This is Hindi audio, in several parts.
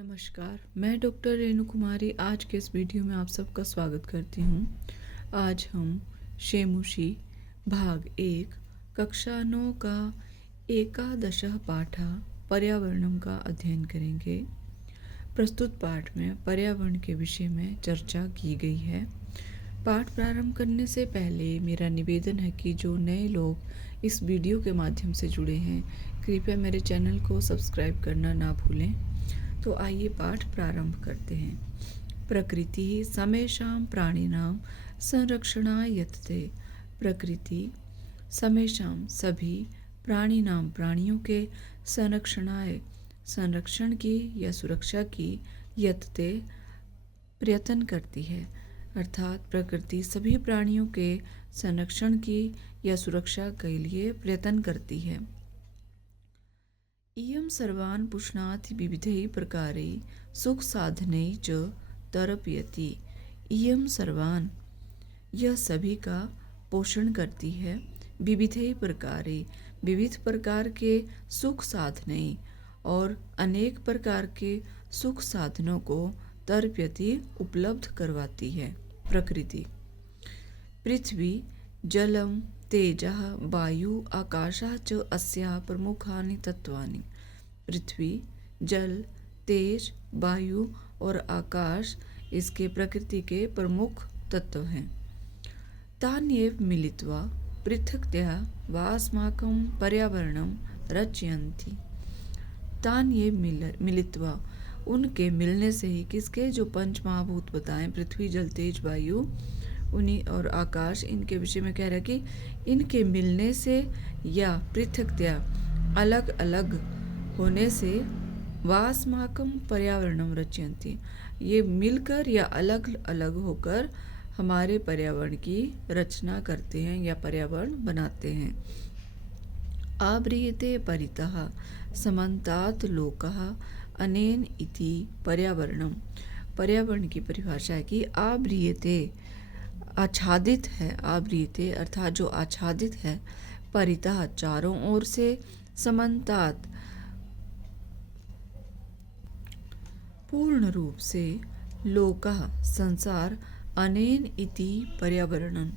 नमस्कार, मैं डॉक्टर रेणु कुमारी आज के इस वीडियो में आप सबका स्वागत करती हूँ। आज हम शेमुषी भाग 1 कक्षा 9 का एकादशः पाठ पर्यावरणम का अध्ययन करेंगे। प्रस्तुत पाठ में पर्यावरण के विषय में चर्चा की गई है। पाठ प्रारंभ करने से पहले मेरा निवेदन है कि जो नए लोग इस वीडियो के माध्यम से जुड़े हैं, कृपया मेरे चैनल को सब्सक्राइब करना ना भूलें। तो आइए पाठ प्रारंभ करते हैं। प्रकृति समेषां प्राणिनां संरक्षणाय यतते। प्रकृति समेषां सभी प्राणिनां प्राणियों के संरक्षण की या सुरक्षा की यतते प्रयत्न करती है। अर्थात प्रकृति सभी प्राणियों के संरक्षण की या सुरक्षा के लिए प्रयत्न करती है। इयं सर्वान् पुष्णाति विविधैः प्रकारैः सुख साधनैः च तर्पयति। इयं सर्वान् यह सभी का पोषण करती है। विविधैः प्रकारैः विविध प्रकार के सुख साधनैः और अनेक प्रकार के सुख साधनों को तर्पयति उपलब्ध करवाती है। प्रकृति पृथ्वी जलम तेजः वायु आकाशः च अस्याः प्रमुखानि तत्वानि। पृथ्वी जल तेज वायु और आकाश इसके प्रकृति के प्रमुख तत्व हैं। तान्येव मिलित्वा पृथक्तया वास्माकं पर्यावरणं रचयन्ति। तान्येव मिलित्वा उनके मिलने से ही किसके जो पंच महाभूत बताएं, पृथ्वी जल तेज वायु उन्हीं और आकाश, इनके विषय में कह रहा है कि इनके मिलने से या पृथक्तया अलग अलग होने से वास्माकं पर्यावरणम रचयन्ति, ये मिलकर या अलग अलग होकर हमारे पर्यावरण की रचना करते हैं या पर्यावरण बनाते हैं। आव्रियते परितः समन्तात् लोकः अनेन इति पर्यावरणम। पर्यावरण की परिभाषा है कि आव्रियते आच्छादित है। आवृते अर्थात जो आच्छादित है, परितः चारों ओर से, समन्तात पूर्ण रूप से, लोकः संसार, अनेन इति पर्यावरणं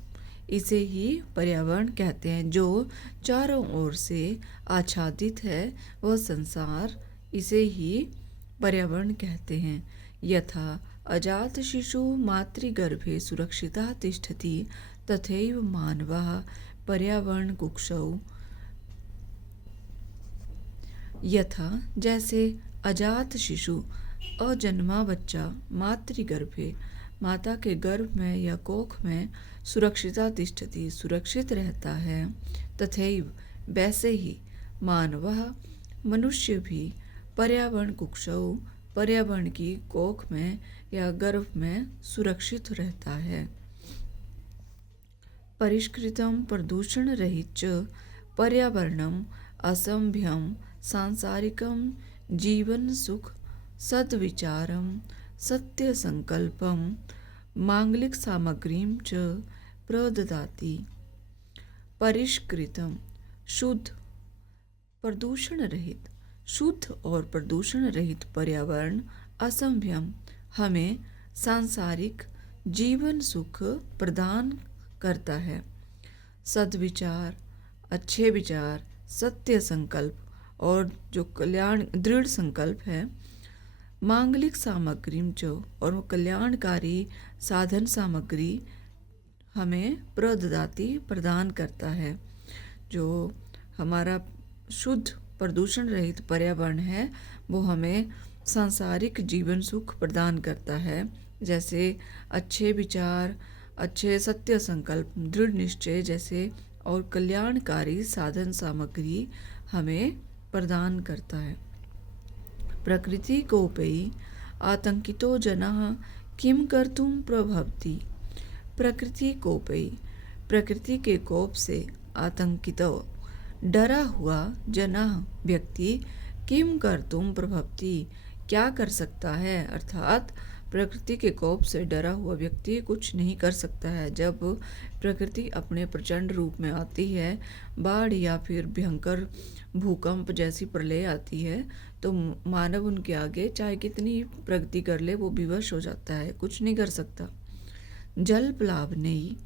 इसे ही पर्यावरण कहते हैं। जो चारों ओर से आच्छादित है वह संसार, इसे ही पर्यावरण कहते हैं। यथा अजात शिशु मातृगर्भे सुरक्षितः तिष्ठति तथैव मानवः पर्यावरण कुक्षौ। यथा जैसे अजात शिशु अजन्मा बच्चा मातृगर्भे माता के गर्भ में या कोख में सुरक्षिता तिष्ठति सुरक्षित रहता है, तथैव वैसे ही मानवः मनुष्य भी पर्यावरण कुक्षौ पर्यावरण की कोख में या गर्भ में सुरक्षित रहता है। परिष्कृतं प्रदूषण रहित च पर्यावरणम असंभ्यम सांसारिकम जीवन सुख सद्विचारम सत्य संकल्पम मांगलिक सामग्रीम च प्रददाति। परिष्कृतम शुद्ध प्रदूषण रहित, शुद्ध और प्रदूषण रहित पर्यावरण असंभ्यम हमें सांसारिक जीवन सुख प्रदान करता है। सद्विचार अच्छे विचार, सत्य संकल्प और जो कल्याण दृढ़ संकल्प है, मांगलिक सामग्री जो और कल्याणकारी साधन सामग्री हमें प्रददाति प्रदान करता है। जो हमारा शुद्ध प्रदूषण रहित पर्यावरण है वो हमें सांसारिक जीवन सुख प्रदान करता है। जैसे अच्छे विचार, अच्छे सत्य संकल्प, दृढ़ निश्चय जैसे और कल्याणकारी साधन सामग्री हमें प्रदान करता है। प्रकृति कोपै आतंकितो जनः किम कर्तुं प्रभवति। प्रकृति कोपै प्रकृति के कोप से आतंकितो डरा हुआ जनः व्यक्ति किम कर्तुं प्रभवति क्या कर सकता है, अर्थात प्रकृति के कोप से डरा हुआ व्यक्ति कुछ नहीं कर सकता है। जब प्रकृति अपने प्रचंड रूप में आती है, बाढ़ या फिर भयंकर भूकंप जैसी प्रलय आती है, तो मानव उनके आगे चाहे कितनी प्रगति कर ले वो विवश हो जाता है, कुछ नहीं कर सकता। जल प्लावनई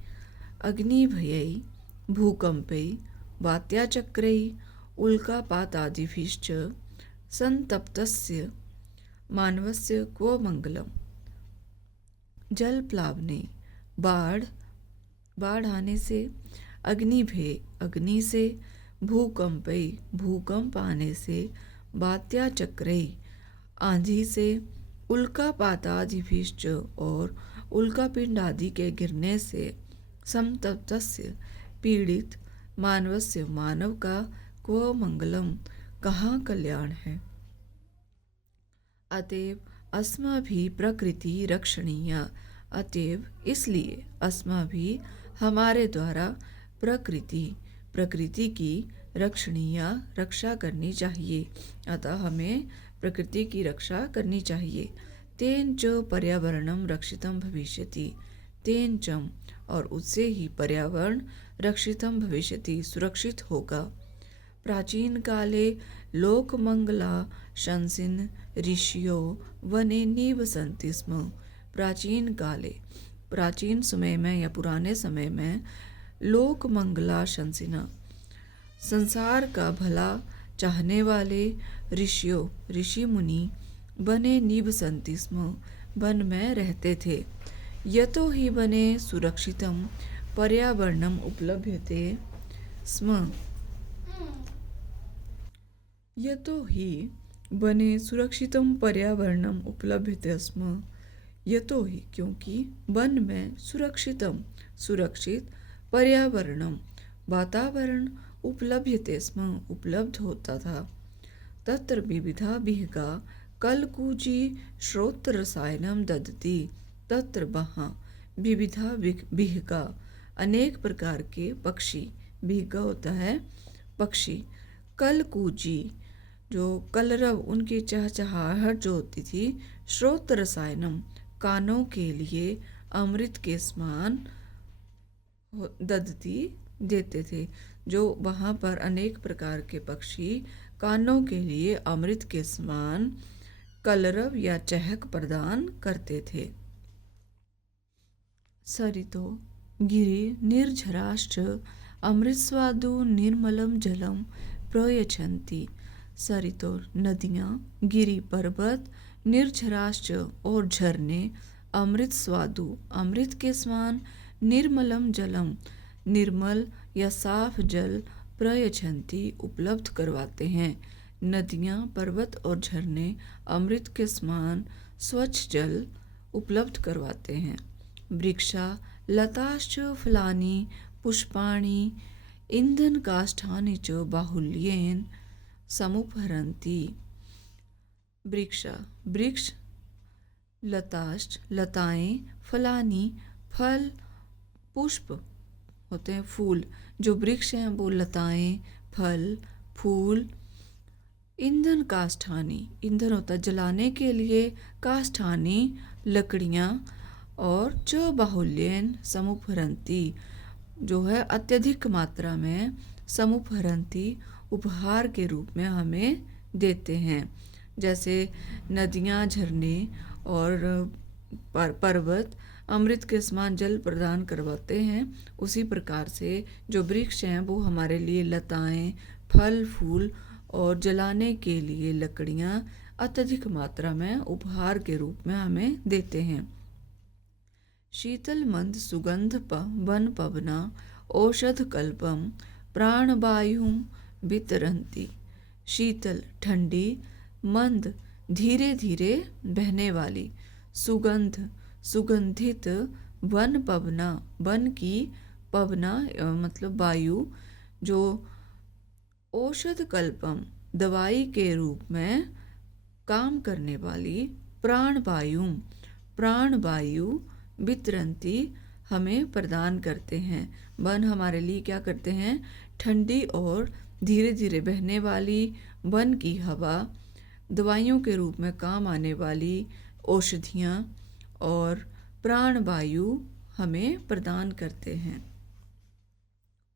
अग्नि भयई भूकंपई वात्याचक्रई उल्कापातादिभिश्च संतप्तस्य मानवस्य क्व मंगलम। जल प्लावने बाढ़ आने से, अग्नि से, भूकंप आने से, वात्याचक्रई आंधी से, उल्कापातादिभिश्च और उल्कापिंड आदि के गिरने से, समतप्तस्य पीड़ित, मानवस्य मानव का क्व मंगलम कहाँ कल्याण है। अतएव अस्माभिः प्रकृति रक्षणीया, अतएव इसलिए अस्माभिः हमारे द्वारा प्रकृति की रक्षणीया रक्षा करनी चाहिए। अतः हमें प्रकृति की रक्षा करनी चाहिए। तेन च पर्यावरणम रक्षितम भविष्यति, तेन च और उससे ही पर्यावरण रक्षितम भविष्यति सुरक्षित होगा। प्राचीन काले लोकमंगला शंसिन ऋषियो वने निवसन्ति स्म। प्राचीन समय में या पुराने समय में लोकमंगला शंसिना संसार का भला चाहने वाले ऋषि मुनि वने निवसन्ति स्म वन में रहते थे। यतो हि वने सुरक्षितम पर्यावरणम उपलभ्यते स्म, यतो हि वने सुरक्षितम पर्यावरणम उपलभ्यते स्म, यतो ही क्योंकि वन में सुरक्षित पर्यावरणम वातावरण उपलभ्यते स्म उपलब्ध होता था। तत्र विविधा विहगा कलकूजी श्रोत रसायनम ददती, तत्र वहाँ विविधा विहगा अनेक प्रकार के पक्षी, विहगा होता है पक्षी, कलकूजी जो कलरव उनकी चहचहाहट जो होती थी, श्रोत रसायनम कानों के लिए अमृत के समान ददती देते थे। जो वहाँ पर अनेक प्रकार के पक्षी कानों के लिए अमृत के समान कलरव या चहक प्रदान करते थे। सरितो गिरि निर्झराश्च अमृतस्वादु निर्मलम जलम प्रयच्छन्ति। सरितो नदियाँ, गिरि पर्वत, निर्झराश्च और झरने, अमृत स्वादु अमृत के समान, निर्मलम जलम निर्मल या साफ जल, प्रयच्छन्ति उपलब्ध करवाते हैं। नदियाँ, पर्वत और झरने अमृत के समान स्वच्छ जल उपलब्ध करवाते हैं। वृक्षा लताश्च फलानि पुष्पाणि ईंधन काष्ठानि च बाहुल्येन समुपहरन्ति। वृक्ष लताश्च लताएं, फलानी फल, पुष्प होते हैं फूल, जो वृक्ष हैं वो लताएं, फल, फूल, ईंधन काष्ठानी ईंधन होता है जलाने के लिए, काष्ठानी लकड़ियाँ, और च बाहुल्येन समुपहरन्ति जो है अत्यधिक मात्रा में, समुपहरन्ति उपहार के रूप में हमें देते हैं। जैसे नदियाँ, झरने और पर्वत अमृत के समान जल प्रदान करवाते हैं, उसी प्रकार से जो वृक्ष हैं वो हमारे लिए लताएं, फल, फूल और जलाने के लिए लकड़ियाँ अत्यधिक मात्रा में उपहार के रूप में हमें देते हैं। शीतल मंद सुगंध वन पवना औषध कल्पम प्राणवायुं वितरन्ति। शीतल ठंडी, मंद धीरे धीरे बहने वाली, सुगंधित वन पवना वन की पवना मतलब वायु, जो औषध कल्पम दवाई के रूप में काम करने वाली, प्राणवायु वितरन्ति हमें प्रदान करते हैं। वन हमारे लिए क्या करते हैं, ठंडी और धीरे धीरे बहने वाली वन की हवा, दवाइयों के रूप में काम आने वाली औषधियाँ और प्राणवायु हमें प्रदान करते हैं।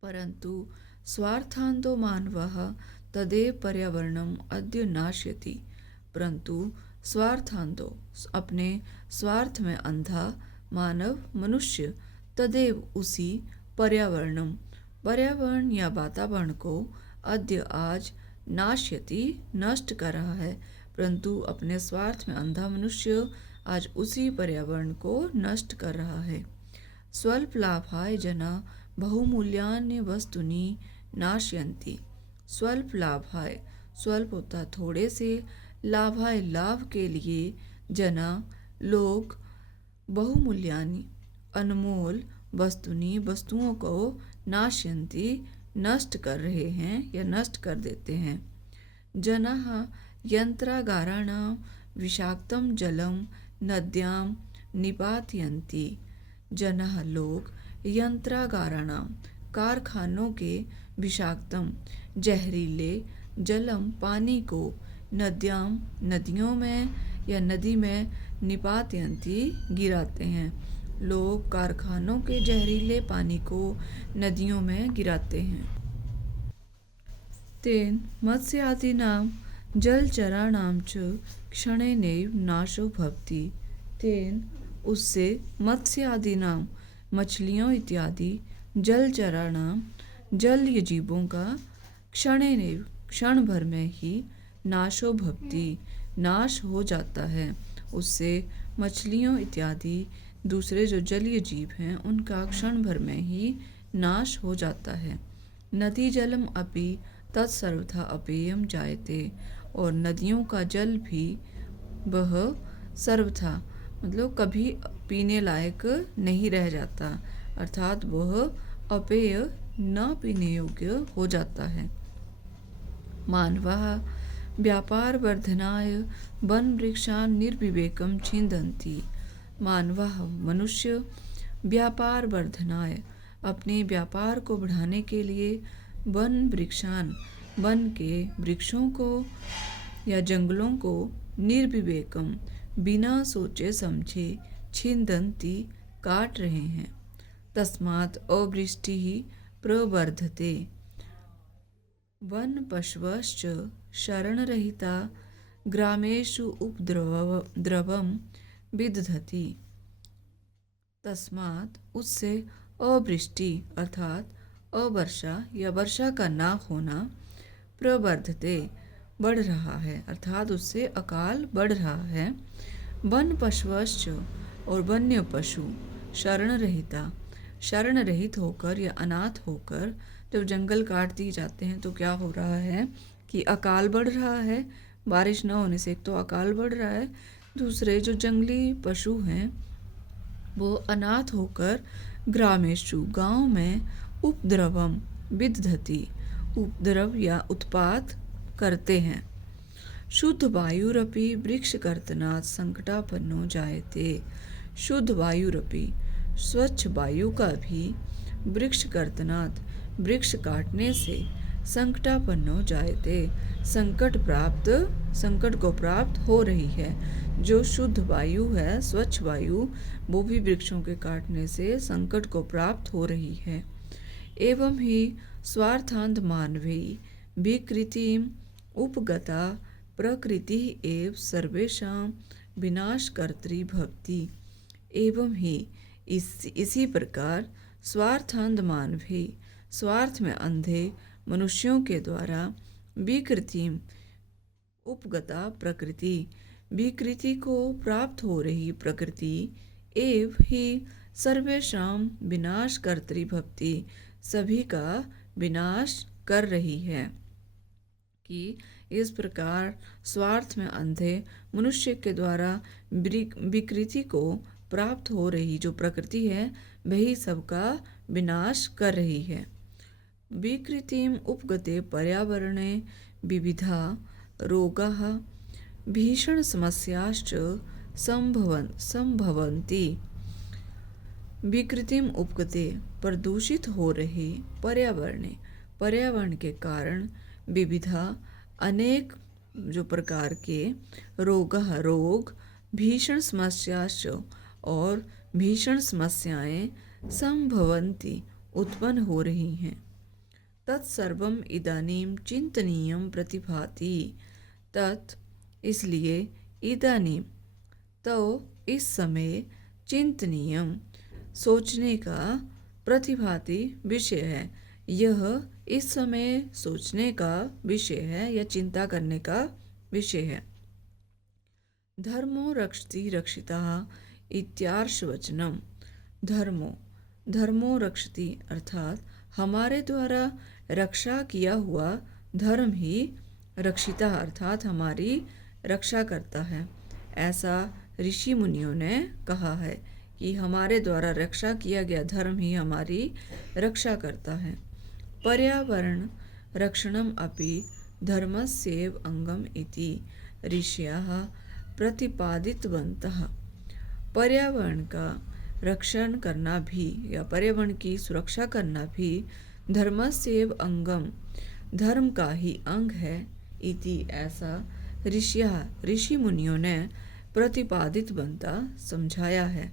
परंतु स्वार्थान्तो मानवः तदेव पर्यावरणम अद्य नाशयति। परंतु स्वार्थान्तो अपने स्वार्थ में अंधा मानव मनुष्य तदेव उसी पर्यावरणम पर्यावरण या वातावरण को अद्य आज नाशयति नष्ट कर रहा है। परंतु अपने स्वार्थ में अंधा मनुष्य आज उसी पर्यावरण को नष्ट कर रहा है। स्वल्प लाभाय जना बहुमूल्यान्य वस्तुनि नाशयन्ति। स्वल्प लाभाय, स्वल्प होता थोड़े से, लाभाय लाभ के लिए, जना लोग, बहुमूल्यानि अनमोल, वस्तुनि वस्तुओं को, नाशयन्ति नष्ट कर रहे हैं या नष्ट कर देते हैं। जनाः यंत्रागाराणां विषाक्तं जलं नद्यां निपातयन्ति। जनाः लोग यंत्रागाराणां कारखानों के विषाक्तम जहरीले जलम पानी को नद्यां नदियों में या नदी में निपातयन्ति गिराते हैं। लोग कारखानों के जहरीले पानी को नदियों में गिराते हैं। तेन मत्स्यादीनां जलचराणां च क्षणेनैव नाशो भवति। तेन उससे मत्स्यादीनां मछलियों इत्यादि जलचराणां जलीय जीवों का क्षणेनैव क्षण भर में ही नाशो भवति नाश हो जाता है। उससे मछलियों इत्यादि दूसरे जो जलीय जीव हैं उनका क्षण भर में ही नाश हो जाता है। नदी जलम अपि तत्सर्वथा अपेयम जायते। और नदियों का जल भी वह सर्वथा मतलब कभी पीने लायक नहीं रह जाता, अर्थात वह अपेय न पीने योग्य हो जाता है। मानवाः व्यापार वर्धनाय वन वृक्षान् निर्विवेकं छिन्दन्ति। मानवाः मनुष्य व्यापार वर्धनाय अपने व्यापार को बढ़ाने के लिए वन वृक्षान् वन के वृक्षों को या जंगलों को निर्विवेकम बिना सोचे समझे छिन्दन्ति काट रहे हैं। तस्मात् अवृष्टिः प्रवर्धते। वन पशवश्च शरणरहिता ग्रामेषु उपद्रवं विदधति। तस्मात् उससे अवृष्टि अर्थात अवर्षा या वर्षा का ना होना प्रवर्धते बढ़ रहा है, अर्थात उससे अकाल बढ़ रहा है। वन पशुश्च और वन्य पशु शरण रहित होकर या अनाथ होकर जब जंगल काट दिए जाते हैं तो क्या हो रहा है कि अकाल बढ़ रहा है। बारिश न होने से एक तो अकाल बढ़ रहा है, दूसरे जो जंगली पशु हैं वो अनाथ होकर ग्रामेषु गांव में उपद्रवम विदधति उपद्रव या उत्पात करते हैं। शुद्ध वायुरपि वृक्ष कर्तनात् संकटापन्नो जायते। शुद्ध वायुरपि स्वच्छ वायु का भी वृक्ष कर्तनात् वृक्ष काटने से संकटापन्नो जायते संकट को प्राप्त हो रही है। जो शुद्ध वायु है स्वच्छ वायु वो भी वृक्षों के काटने से संकट को प्राप्त हो रही है। एवं ही स्वार्थांत मानवे विकृतिम उपगता प्रकृति एव सर्वेषां विनाशकर्त्री भवति। एवं ही इसी प्रकार स्वार्थांत मानवे स्वार्थ में अंधे मनुष्यों के द्वारा विकृतिम उपगता प्रकृति विकृति को प्राप्त हो रही प्रकृति एव ही सर्वेषां विनाशकर्त्री भवति सभी का विनाश कर रही है। कि इस प्रकार स्वार्थ में अंधे मनुष्य के द्वारा विकृति को प्राप्त हो रही जो प्रकृति है वही सबका विनाश कर रही है। विकृतिम उपगते पर्यावरणे विविधा रोगाः भीषण समस्याश्च संभवन्ति। विकृतिम उपगते प्रदूषित हो रहे पर्यावरण के कारण विविधा अनेक जो प्रकार के रोग भीषण समस्याश्च और भीषण समस्याएं संभवन्ति उत्पन्न हो रही हैं। तत्सर्वम इदानीम चिंतनीयम प्रतिभाति। तत् इसलिए, इदानीम तो इस समय, चिंतनीयम सोचने का, प्रतिभाति विषय है। यह इस समय सोचने का विषय है या चिंता करने का विषय है। धर्मो रक्षति रक्षितः इत्यार्षवचनम। धर्मो रक्षति अर्थात हमारे द्वारा रक्षा किया हुआ धर्म ही रक्षिता अर्थात हमारी रक्षा करता है। ऐसा ऋषि मुनियों ने कहा है कि हमारे द्वारा रक्षा किया गया धर्म ही हमारी रक्षा करता है। पर्यावरण रक्षणम अपि धर्मस्यैव अंगम इति ऋषयः प्रतिपादितवन्तः। पर्यावरण का रक्षण करना भी या पर्यावरण की सुरक्षा करना भी धर्मस्यैव अंगम धर्म का ही अंग है। इति ऐसा ऋषि मुनियों ने प्रतिपादित बनता समझाया है।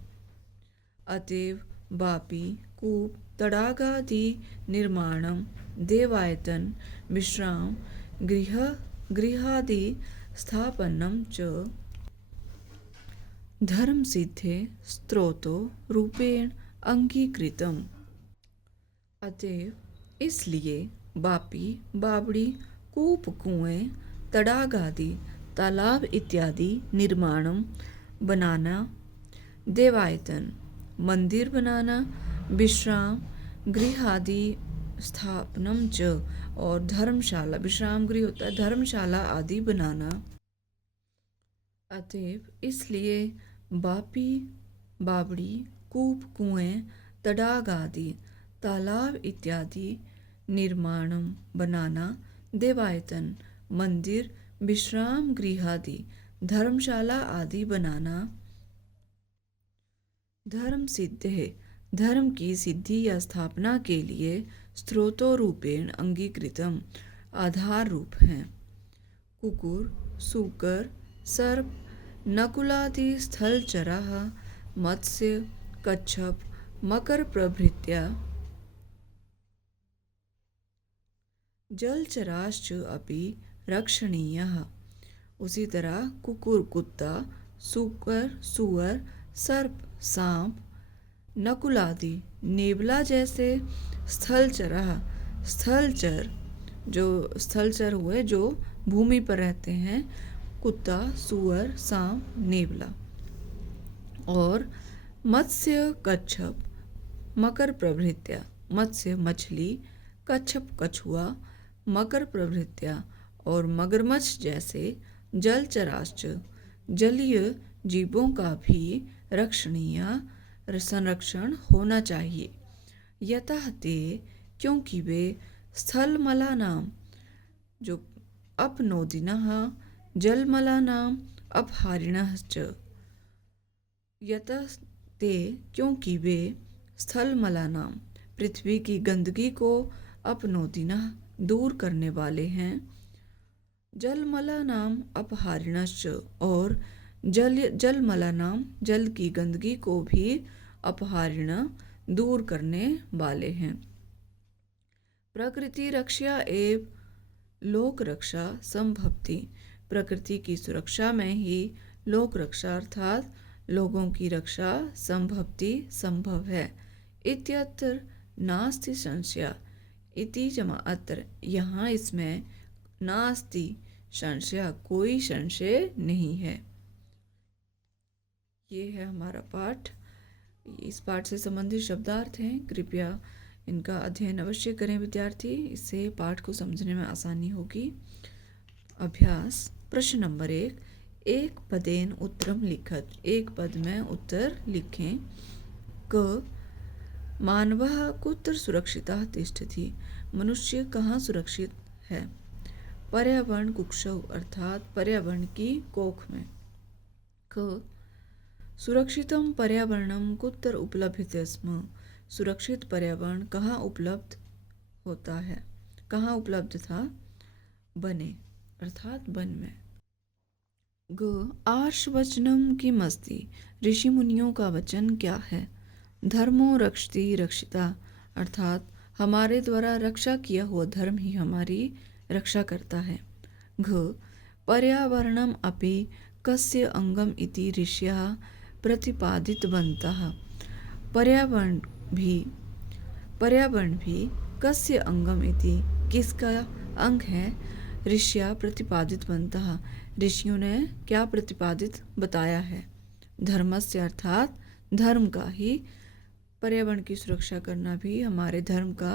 अतएव वापी कूप तड़ागादि निर्माणम देवायतन विश्राम गृहादि स्थापनम च धर्म सिद्धे स्त्रोतो रूपेण अंगीकृतम। अतएव इसलिए बापी बावड़ी कूप कुएं तड़ाग आदि तालाब इत्यादि निर्माणम बनाना, देवायतन मंदिर बनाना, विश्राम गृह आदि स्थापनम च और धर्मशाला, विश्राम गृह होता है धर्मशाला आदि बनाना। अतएव इसलिए बापी बावड़ी कूप कुएं तड़ाग आदि तालाब इत्यादि निर्माणम बनाना, देवायतन मंदिर, विश्राम गृह आदि धर्मशाला आदि बनाना। धर्म सिद्ध है धर्म की सिद्धि या स्थापना के लिए स्त्रोतो रूपेण अंगीकृतम आधार रूप हैं। कुकुर, सूकर, सर्प, नकुलादि स्थलचराः, मत्स्य, कच्छप, मकर प्रभृत्या जलचराश्च अपि रक्षणीयः। उसी तरह कुकुर कुत्ता, सूकर सुअर, सर्प सांप, नकुलादि नेवला जैसे स्थलचर जो स्थलचर हुए जो भूमि पर रहते हैं, कुत्ता सुअर सांप नेवला, और मत्स्य कच्छप मकर प्रभृत्या मत्स्य मछली, कच्छप कछुआ, मकर प्रभृत्या और मगरमच्छ जैसे जलचराश्च जलीय जीवों का भी रक्षणीय संरक्षण होना चाहिए। यतः ते क्योंकि वे स्थलमलानां जो अपनोदिनः, जलमलानां अपहारिणः च। यतः ते क्योंकि वे स्थलमलानां पृथ्वी की गंदगी को अपनोदिनः दूर करने वाले हैं, जलमलानां अपहारिणश्च और जलमलानां जल की गंदगी को भी अपहारिण दूर करने वाले हैं। प्रकृति रक्षा एवं लोक रक्षा संभवति। प्रकृति की सुरक्षा में ही लोक रक्षा अर्थात लोगों की रक्षा संभवति संभव है। इत्यत्र नास्ति संशय। इति जमा अत्र यहाँ इसमें नास्ति संशय कोई संशय नहीं है। ये है हमारा पाठ। इस पाठ से संबंधित शब्दार्थ हैं, कृपया इनका अध्ययन अवश्य करें विद्यार्थी, इससे पाठ को समझने में आसानी होगी। अभ्यास प्रश्न नंबर 1, एक पदेन उत्तरम लिखत। एक पद में उत्तर लिखें। क मानवः कुत्र सुरक्षितः तिष्ठति। मनुष्य कहाँ सुरक्षित है। पर्यावरण कुक्षौ अर्थात पर्यावरण की कोख में। क सुरक्षितम पर्यावरणम कुत्र उपलभ्यते स्म। सुरक्षित पर्यावरण कहाँ उपलब्ध होता है, कहाँ उपलब्ध था। बने अर्थात वन में। ग आर्षवचनम की मस्ती, ऋषि मुनियों का वचन क्या है? धर्मो रक्षति रक्षिता, अर्थात हमारे द्वारा रक्षा किया हुआ धर्म ही हमारी रक्षा करता है। घ पर्यावरणम अपि कस्य अंगम इति ऋषियः प्रतिपादितवन्तः, पर्यावरण भी पर्यावरण भी कस्य अंगम इति, किसका अंग है? ऋषिया प्रतिपादितवन्तः, ऋषियों ने क्या प्रतिपादित बताया है? धर्मस्य, अर्थात धर्म का ही पर्यावरण की सुरक्षा करना भी हमारे धर्म का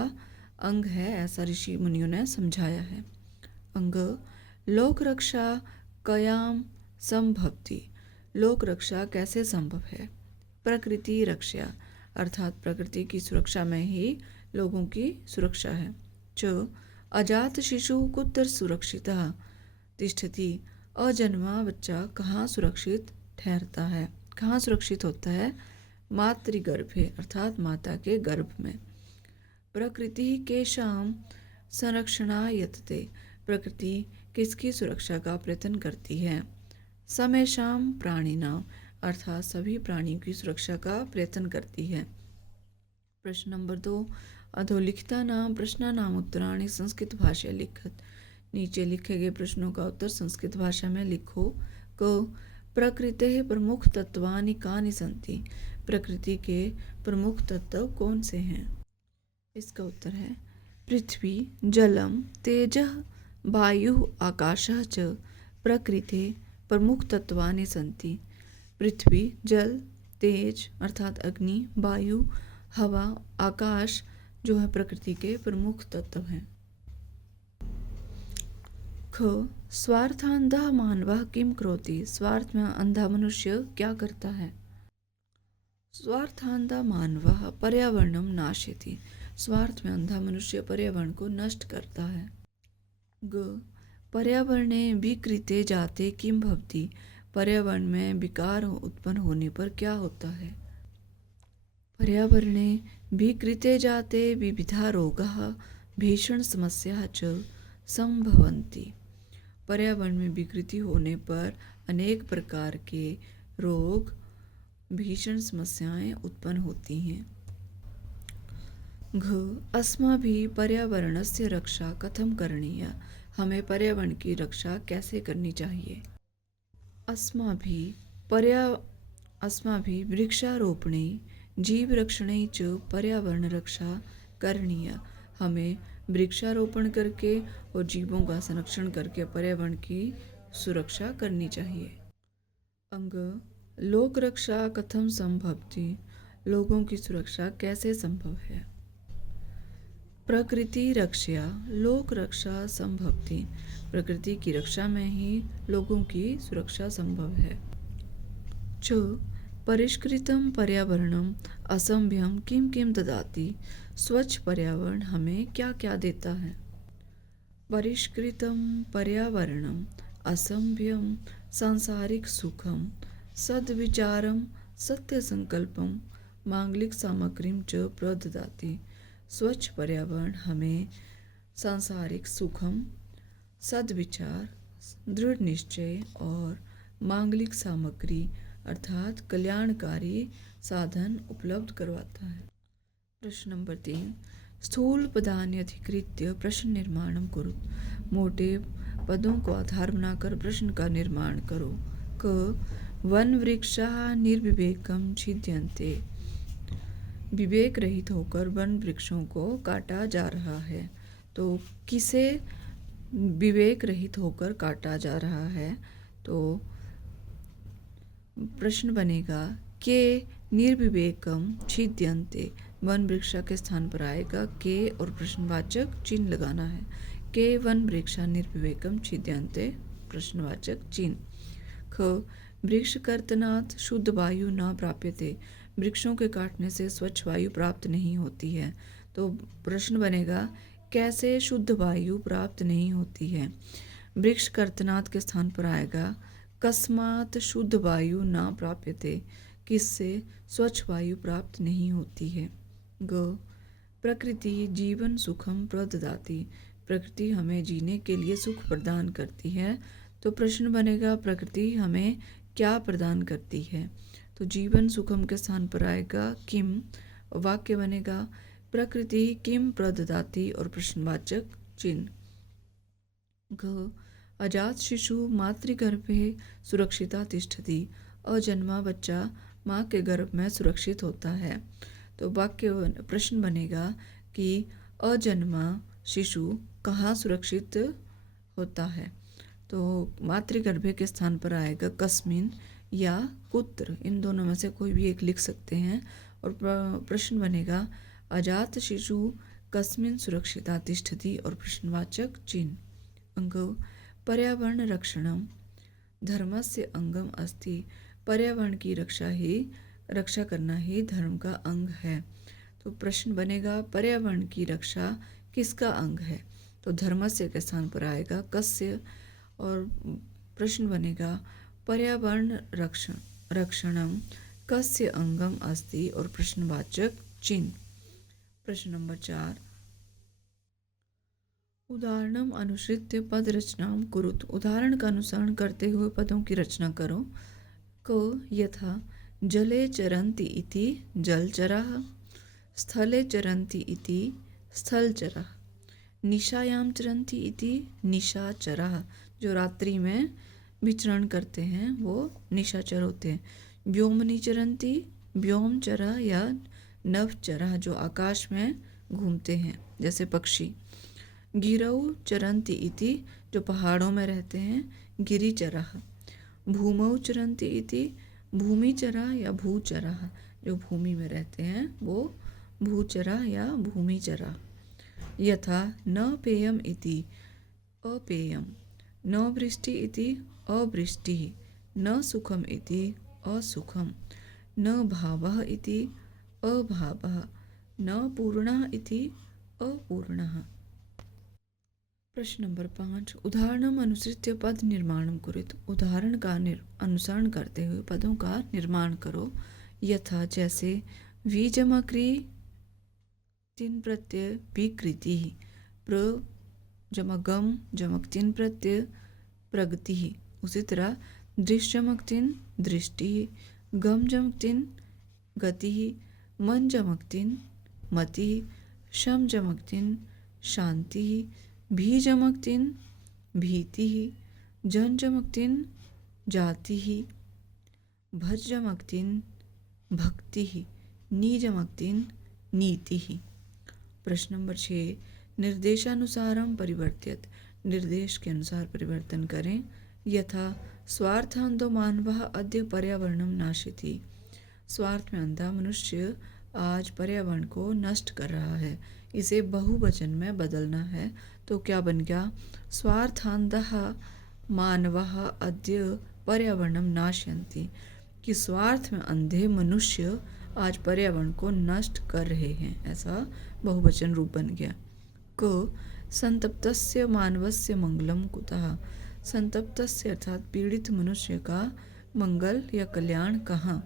अंग है, ऐसा ऋषि मुनियों ने समझाया है। अंग लोक रक्षा कयाम संभवती, लोक रक्षा कैसे संभव है? प्रकृति रक्षा, अर्थात प्रकृति की सुरक्षा में ही लोगों की सुरक्षा है। च अजात शिशु कुत्र सुरक्षितः तिष्ठति, अजन्मा बच्चा कहाँ सुरक्षित ठहरता है, कहाँ सुरक्षित होता है? मातृगर्भे, अर्थात माता के गर्भ में। प्रकृति केशाम संरक्षणायतते, प्रकृति किसकी सुरक्षा का प्रयत्न करती है? समेशाम प्राणिनाम, अर्थात सभी प्राणियों की सुरक्षा का प्रयत्न करती है। प्रश्न नंबर 2, अधोलिखिता नाम प्रश्न नाम उत्तराणि संस्कृत भाषा लिखत, नीचे लिखे गए प्रश्नों का उत्तर संस्कृत भाषा में लिखो। क प्रकृते प्रमुख तत्वानि कानि सन्ति, प्रकृति के प्रमुख तत्व कौन से हैं? इसका उत्तर है पृथ्वी जलम तेजः वायुः आकाशः च प्रकृते प्रमुख तत्वानि सन्ति, पृथ्वी जल तेज अर्थात अग्नि, वायु हवा, आकाश जो है प्रकृति के प्रमुख तत्व हैं। ख स्वार्थांधः मानवः किम करोति, स्वार्थ में अंधा मनुष्य क्या करता है? स्वार्थांधः मानवः पर्यावरणम नाशयति, स्वार्थ में अंधा मनुष्य पर्यावरण को नष्ट करता है। ग पर्यावरणे विकृते जाते किम भवति, पर्यावरण में विकार उत्पन्न होने पर क्या होता है? पर्यावरणे विकृते जाते विविधा रोगाः भीषण समस्याः च संभवन्ति, पर्यावरण में विकृति होने पर अनेक प्रकार के रोग भीषण समस्याएं उत्पन्न होती हैं। घ अस्माभिः पर्यावरणस्य रक्षा कथं करणीया, हमें पर्यावरण की रक्षा कैसे करनी चाहिए? अस्माभिः वृक्षारोपणे जीवरक्षणे च पर्यावरण रक्षा करणीया, हमें वृक्षारोपण करके और जीवों का संरक्षण करके पर्यावरण की सुरक्षा करनी चाहिए। अंग लोक रक्षा कथम संभवति, लोगों की सुरक्षा कैसे संभव है? प्रकृति रक्षा लोक रक्षा संभवति, प्रकृति की रक्षा में ही लोगों की सुरक्षा संभव है। च परिष्कृतं पर्यावरणम असंभ्यम किम किम ददाति, स्वच्छ पर्यावरण हमें क्या क्या देता है? परिष्कृतं पर्यावरणम असंभ्यम सांसारिक सुखम सद्विचारम सत्य संकल्पम मांगलिक सामग्रीम च प्रददाति, स्वच्छ पर्यावरण हमें सांसारिक सुखम, सद्विचार, दृढ़ निश्चय और मांगलिक सामग्री अर्थात कल्याणकारी साधन उपलब्ध करवाता है। प्रश्न नंबर 3, स्थूल पदानि अधिकृत्य प्रश्न निर्माणम कुरु, मोटे पदों को आधार बनाकर प्रश्न का निर्माण करो। क वन वृक्षाः निर्विवेकम छिद्यन्ते, विवेक रहित होकर वन वृक्षों को काटा जा रहा है, तो किसे विवेक रहित होकर काटा जा रहा है? तो प्रश्न बनेगा के निर्विवेकम छिद्यन्ते, वन वृक्षा के स्थान पर आएगा के और प्रश्नवाचक चिन्ह लगाना है। के वन वृक्षा निर्विवेकम छिद्यन्ते, प्रश्नवाचक चिन्ह। ख वृक्ष कर्तनात् शुद्ध वायु न प्राप्यते, वृक्षों के काटने से स्वच्छ वायु प्राप्त नहीं होती है, तो प्रश्न बनेगा कैसे शुद्ध वायु प्राप्त नहीं होती है? वृक्ष कर्तनात् के स्थान पर आएगा कस्मात् शुद्ध वायु न प्राप्यते, किससे स्वच्छ वायु प्राप्त नहीं होती है। ग प्रकृति जीवन सुखम प्रददाति, प्रकृति हमें जीने के लिए सुख प्रदान करती है, तो प्रश्न बनेगा प्रकृति हमें क्या प्रदान करती है। तो जीवन सुखम के स्थान पर आएगा किम। वाक्य बनेगा प्रकृति किम प्रददाति और प्रश्नवाचक चिन्ह। घ अजात शिशु मातृगर्भे सुरक्षिता तिष्ठति। अजन्मा बच्चा माँ के गर्भ में सुरक्षित होता है। तो वाक्य प्रश्न बनेगा कि अजन्मा शिशु कहाँ सुरक्षित होता है। तो मातृगर्भे के स्थान पर आएगा कस्मिन या कुत्र, इन दोनों में से कोई भी एक लिख सकते हैं। और प्रश्न बनेगा अजात शिशु कस्मिन सुरक्षिता तिष्ठति और प्रश्नवाचक चिन्ह। अंग पर्यावरण रक्षणम धर्मस्य अंगम अस्ति। पर्यावरण की रक्षा करना ही धर्म का अंग है। तो प्रश्न बनेगा पर्यावरण की रक्षा किसका अंग है। तो धर्मस्य के स्थान पर आएगा कस्य। और प्रश्न बनेगा पर्यावरण रक्षणम कस्य अंगम अस्ति और प्रश्नवाचक चिन्ह। प्रश्न नंबर 4 उदाहरणम अनुसृत्य पद रचनाम कुरुत। उदाहरण का अनुसरण करते हुए पदों की रचना करो। को यथा जले चरन्ति इति जलचराः, स्थले चरन्ति इति स्थलचराः, निशायाम चरन्ति इति निशाचराः। जो रात्रि में विचरण करते हैं वो निशाचर होते हैं। व्योमनि चरन्ति व्योमचरा या नभचरा जो आकाश में घूमते हैं जैसे पक्षी। गिरौ चरन्ति इति जो पहाड़ों में रहते हैं गिरिचरा। भूमौ चरन्ति इति भूमिचरा या भूचरा जो भूमि में रहते हैं वो भूचरा या भूमिचरा। यथा न पेयम इति अपेयम, न वृष्टि इति अवृष्टिः, न सुखम इति असुखम, न भावः इति अभावः, न पूर्णः इति अपूर्णः। प्रश्न नंबर 5 उदाहरणम अनुसृत्य पद निर्माणम कुरुत। उदाहरण का अनुसरण करते हुए पदों का निर्माण करो। यथा जैसे विजमक्री तिन प्रत्यय विकृति, प्र जमगम जमक तिन प्रत्यय प्रगति। उसी तरह दृश्य जमक तिन दृष्टि, गम जमक तिन गति, मन जमक तिन मति, शम जमक तिन शांति, भी जमक तिन भीति, जन जमक तिन जाति, भज जमक तिन भक्ति, नी जमक तिन नीति। प्रश्न नंबर 6 निर्देशानुसारम परिवर्त्यत। निर्देश के अनुसार परिवर्तन करें। यथा स्वार्थान्तो मानवः अद्य पर्यावरणम नाशयति। स्वार्थ में अंधा मनुष्य आज पर्यावरण को नष्ट कर रहा है। इसे बहुवचन में बदलना है तो क्या बन गया स्वार्थान्धः मानवः अद्य पर्यावरणम नाशयन्ति। कि स्वार्थ में अंधे मनुष्य आज पर्यावरण को नष्ट कर रहे हैं, ऐसा बहुवचन रूप बन गया। क संतप्तस्य मानवस्य मंगलम कुतः। संतप्तस्य अर्थात पीड़ित मनुष्य का मंगल या कल्याण कहाँ।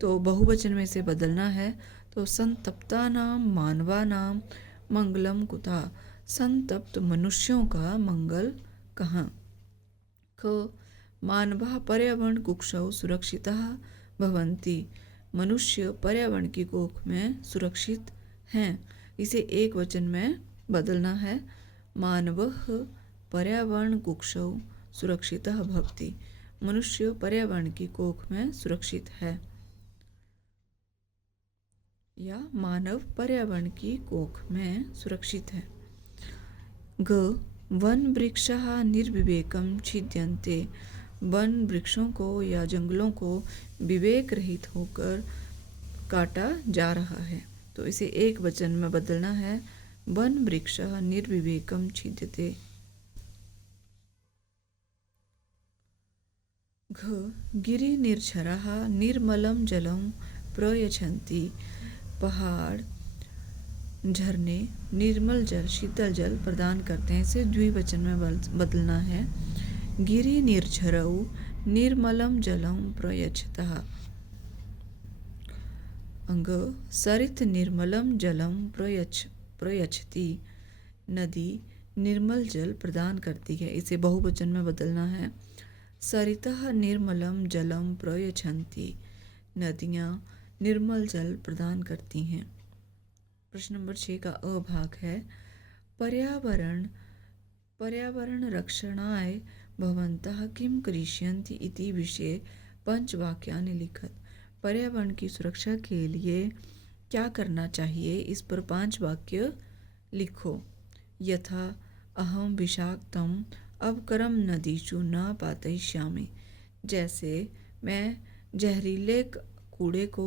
तो बहुवचन में इसे बदलना है तो संतप्तानाम मानवानाम मंगलम कुतः। संतप्त मनुष्यों का मंगल कहाँ। क मानवः पर्यावरण कुक्षौ सुरक्षितः भवन्ति। मनुष्य पर्यावरण की कोख में सुरक्षित हैं। इसे एक वचन में बदलना है। मानवः पर्यावरण कुक्षौ सुरक्षितः भवति। मनुष्य पर्यावरण की कोख में सुरक्षित है। या मानव पर्यावरण की कोख में सुरक्षित है। ग वन वृक्षः निर्विवेकम छिद्यन्ते। वन वृक्षों को या जंगलों को विवेक रहित होकर काटा जा रहा है तो इसे एक वचन में बदलना है। वन वृक्षः निर्विवेकम छिद्यते। घ गिरि निर्झरः निर्मलं जलं प्रयच्छन्ति। पहाड़ झरने निर्मल जल शीतल जल प्रदान करते हैं। इसे द्विवचन में बदलना है। गिरि निर्झरौ निर्मलं जलं प्रयच्छतः। अंग सरित निर्मलं जलं प्रयच्छति। नदी निर्मल जल प्रदान करती है। इसे बहुवचन में बदलना है। सरितः निर्मलम जलम प्रयच्छन्ति। नदियाँ निर्मल जल प्रदान करती हैं। प्रश्न नंबर 6 का अ भाग है पर्यावरण रक्षणाय भवन्तः किं करिष्यन्ति इति विषये पंचवाक्यानि लिखत। पर्यावरण की सुरक्षा के लिए क्या करना चाहिए, इस पर 5 वाक्य लिखो। यथा अहम विषाक्तम अवकरम नदीषु न पातयिष्यामि। जैसे मैं जहरीले कूड़े को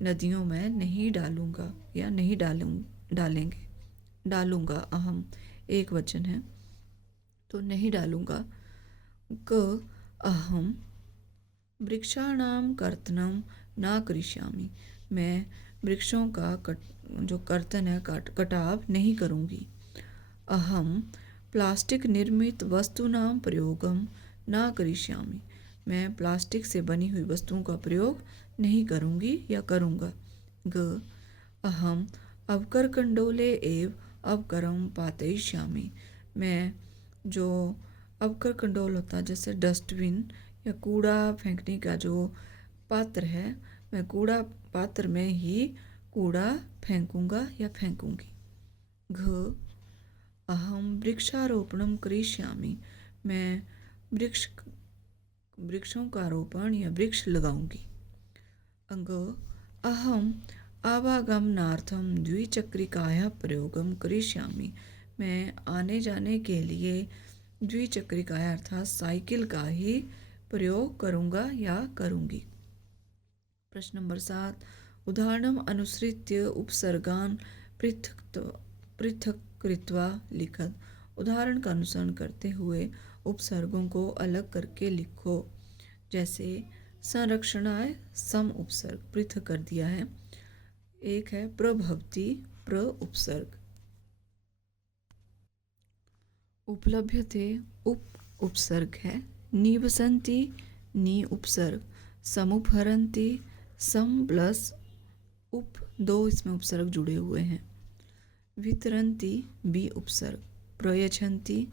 नदियों में नहीं डालूंगा या नहीं डालूंगा। अहम एक वचन है तो नहीं डालूंगा। क अहम वृक्षाणाम कर्तनम न करिष्यामि। मैं वृक्षों का जो कर्तन है कटाव नहीं करूंगी। अहम प्लास्टिक निर्मित वस्तूनां प्रयोगम न करिष्यामि। मैं प्लास्टिक से बनी हुई वस्तुओं का प्रयोग नहीं करूंगी या करूंगा। ग अहम अवकरकंडोले एव अवकरम पातयिष्यामि। मैं जो अवकरकंडोल होता है जैसे डस्टबिन या कूड़ा फेंकने का जो पात्र है, मैं कूड़ा पात्र में ही कूड़ा फेंकूंगा या फेंकूंगी। घ अहम वृक्षारोपणम करिष्यामि। मैं वृक्षों का रोपण या वृक्ष लगाऊंगी। अंग अहम आवागमनार्थम द्विचक्रिकायाः प्रयोगम करिष्यामि। मैं आने जाने के लिए द्विचक्रिकाया अर्थात साइकिल का ही प्रयोग करूंगा या करूंगी। प्रश्न नंबर 7 उदाहरणम अनुसृत्य उपसर्गान पृथक कृत्वा लिखत। उदाहरण का अनुसरण करते हुए उपसर्गों को अलग करके लिखो। जैसे संरक्षणाय सम उपसर्ग पृथक कर दिया है। एक है प्रभवती प्र उपसर्ग। उपलभ्यते उपसर्ग है। निवसन्ति नी उपसर्ग। समुपहरन्ति सम प्लस उप, 2 इसमें उपसर्ग जुड़े हुए हैं। वितरन्ति बी उपसर्ग। प्रयच्छन्ति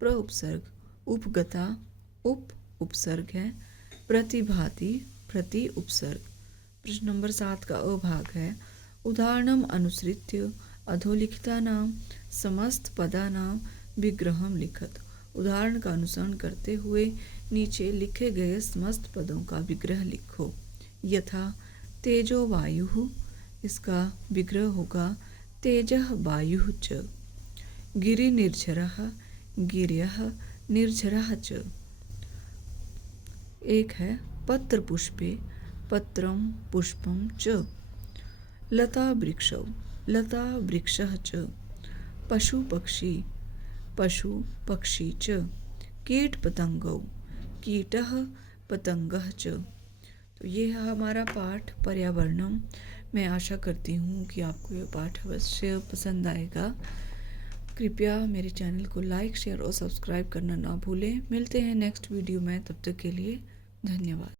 प्र उपसर्ग। उपगता उप उपसर्ग है। प्रतिभाति प्रति उपसर्ग। प्रश्न नंबर 7 का अ भाग है उदाहरणम अनुसृत्य अधोलिखितानां समस्त पदानां विग्रहम लिखत। उदाहरण का अनुसरण करते हुए नीचे लिखे गए समस्त पदों का विग्रह लिखो। यथा तेजो वायु, इसका विग्रह होगा तेजः वायुः च। गिरि निर्झरः, गिर्यः निर्झरः च। एक है पत्र पुष्पे, पत्रम पुष्पम च। लता वृक्षौ, लता वृक्षः च। पशु पक्षी, पशु पक्षी च। कीट पतंगौ, कीटः पतंगः च। तो ये है हमारा पाठ पर्यावरणम। मैं आशा करती हूँ कि आपको ये पाठ अवश्य पसंद आएगा। कृपया मेरे चैनल को लाइक, शेयर और सब्सक्राइब करना ना भूलें। मिलते हैं नेक्स्ट वीडियो में, तब तक के लिए धन्यवाद।